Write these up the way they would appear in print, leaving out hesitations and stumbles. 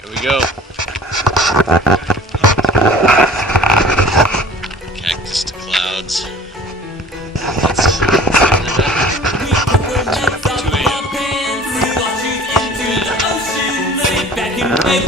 Here we go. Cactus to clouds.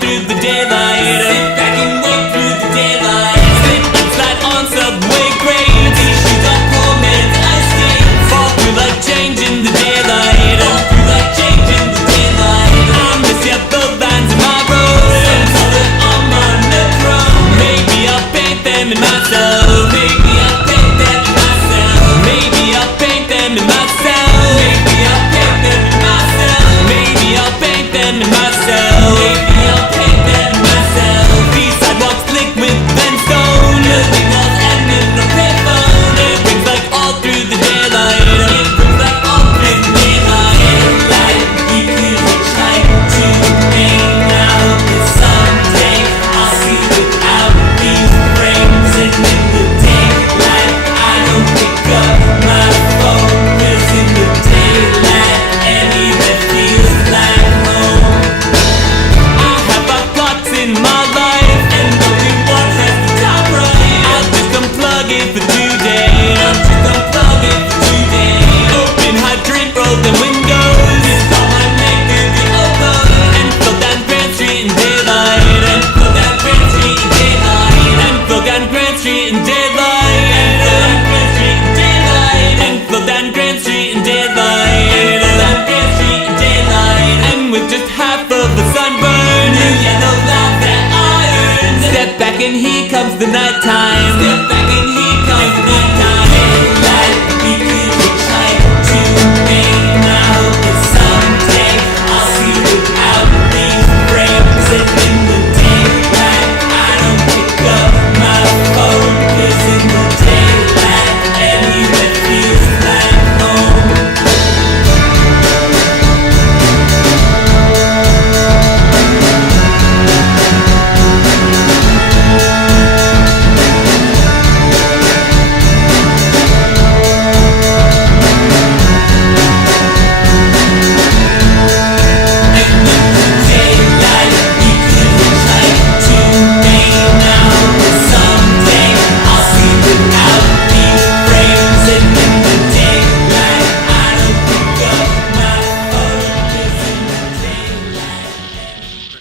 Through the daylight, sit back and wait through the daylight. Slip and slide on subway grades. Shoes on cold minutes, ice skates. Fall through like change in the daylight. Fall through like change in the daylight. I miss ya, the lines in my road. Some color on monochrome. Maybe I'll paint them in myself. Maybe I'll paint them in myself. Maybe I'll paint them in myself. Maybe I'll paint them in myself. Maybe I'll paint them in myself. Maybe I'll paint them in myself. These sidewalks slick with brimstone. Building walls and in a payphone. It rings like all through the daylight. It rings like all through the daylight. Daylight, we could hitchhike to Maine now. But someday I'll see without these frames. And in the daylight, I don't pick up my phone. 'Cause in the daylight, anywhere feels like home. I have my plots in my life, and only one has the top right. I'll just unplug it for today. I'll just unplug it for today. Open hydrant, roll the windows. It's all I make through the open. And flow down Grand Street in daylight. And flow down Grand Street in daylight. And flow down Grand Street in daylight. And flow down Grand Street in daylight. And flow down Grand Street in daylight. And with just half of the sunburn, new yellow love that I earned. Step back and here comes the nighttime.